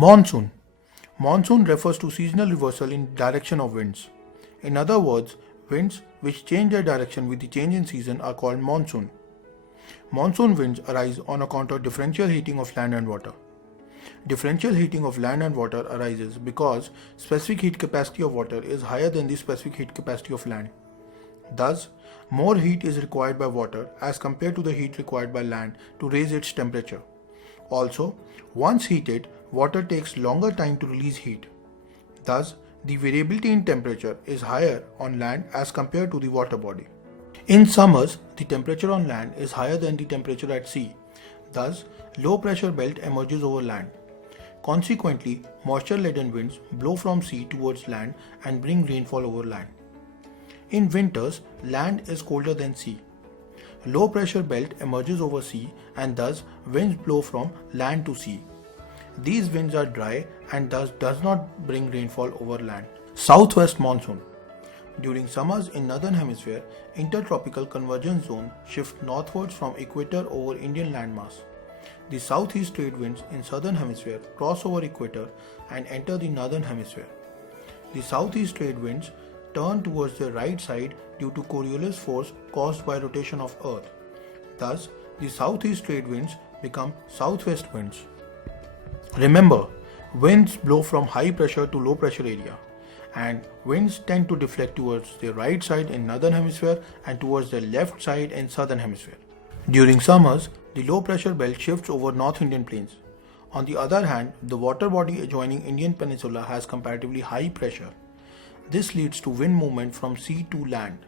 Monsoon. Monsoon refers to seasonal reversal in direction of winds. In other words, winds which change their direction with the change in season are called monsoon. Monsoon winds arise on account of differential heating of land and water. Differential heating of land and water arises because specific heat capacity of water is higher than the specific heat capacity of land. Thus, more heat is required by water as compared to the heat required by land to raise its temperature. Also, once heated, water takes longer time to release heat. Thus, the variability in temperature is higher on land as compared to the water body. In summers, the temperature on land is higher than the temperature at sea. Thus, low pressure belt emerges over land. Consequently, moisture-laden winds blow from sea towards land and bring rainfall over land. In winters, land is colder than sea. Low pressure belt emerges over sea and thus winds blow from land to sea. These winds are dry and thus does not bring rainfall over land. Southwest monsoon. During summers in northern hemisphere, intertropical convergence zone shift northwards from equator over Indian landmass. The southeast trade winds in southern hemisphere cross over equator and enter the northern hemisphere. The southeast trade winds turn towards the right side due to Coriolis force caused by rotation of earth. Thus, the southeast trade winds become southwest winds. Remember, winds blow from high pressure to low pressure area, and winds tend to deflect towards the right side in northern hemisphere and towards the left side in southern hemisphere. During summers, the low pressure belt shifts over North Indian plains. On the other hand, the water body adjoining Indian peninsula has comparatively high pressure. This leads to wind movement from sea to land.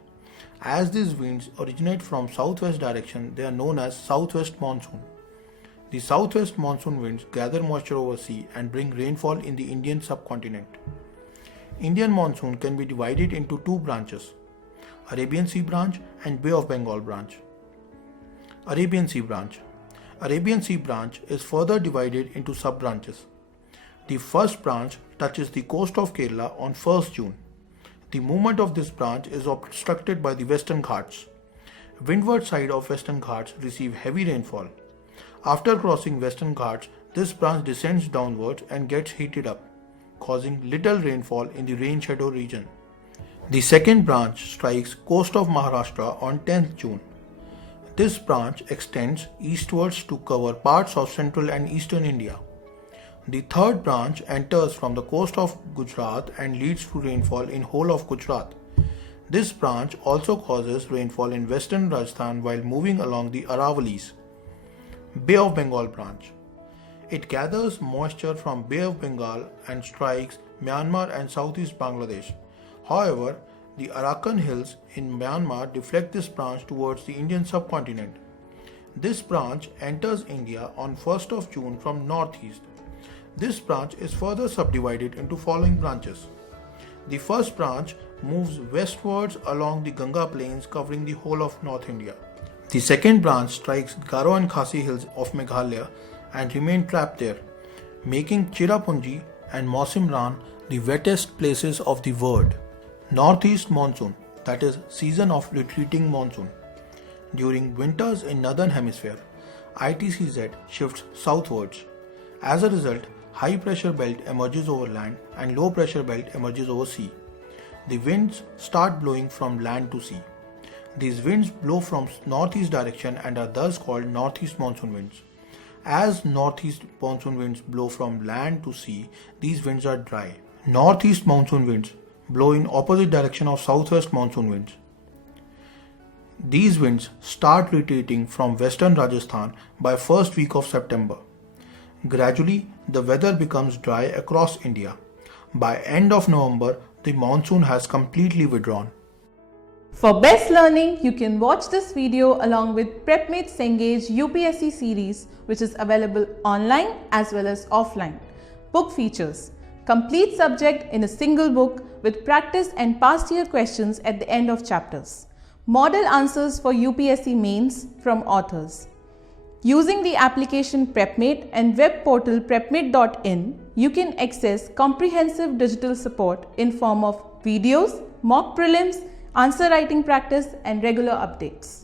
As these winds originate from southwest direction, they are known as southwest monsoon. The southwest monsoon winds gather moisture over sea and bring rainfall in the Indian subcontinent. Indian monsoon can be divided into two branches, Arabian Sea branch and Bay of Bengal branch. Arabian Sea branch. Arabian Sea branch is further divided into sub-branches. The first branch touches the coast of Kerala on 1st June. The movement of this branch is obstructed by the Western Ghats. Windward side of Western Ghats receive heavy rainfall. After crossing Western Ghats, this branch descends downwards and gets heated up, causing little rainfall in the rain shadow region. The second branch strikes coast of Maharashtra on 10th June. This branch extends eastwards to cover parts of central and eastern India. The third branch enters from the coast of Gujarat and leads to rainfall in whole of Gujarat. This branch also causes rainfall in western Rajasthan while moving along the Aravalis. Bay of Bengal branch. It gathers moisture from Bay of Bengal and strikes Myanmar and southeast Bangladesh. However, the Arakan hills in Myanmar deflect this branch towards the Indian subcontinent. This branch enters India on 1st of June from northeast. This branch is further subdivided into following branches. The first branch moves westwards along the Ganga plains covering the whole of North India. The second branch strikes Garo and Khasi hills of Meghalaya and remains trapped there, making Cherrapunji and Mausimran the wettest places of the world. Northeast monsoon, that is season of retreating monsoon. During winters in northern hemisphere, ITCZ shifts southwards. As a result, high pressure belt emerges over land and low pressure belt emerges over sea. The winds start blowing from land to sea. These winds blow from northeast direction and are thus called northeast monsoon winds. As northeast monsoon winds blow from land to sea, these winds are dry. Northeast monsoon winds blow in opposite direction of southwest monsoon winds. These winds start retreating from western Rajasthan by first week of September. Gradually, the weather becomes dry across India. By end of November, the monsoon has completely withdrawn. For best learning, you can watch this video along with PrepMate Cengage UPSC series, which is available online as well as offline. Book features: complete subject in a single book with practice and past year questions at the end of chapters. Model answers for UPSC mains from authors. Using the application PrepMate and web portal prepmate.in, you can access comprehensive digital support in form of videos, mock prelims, answer writing practice and regular updates.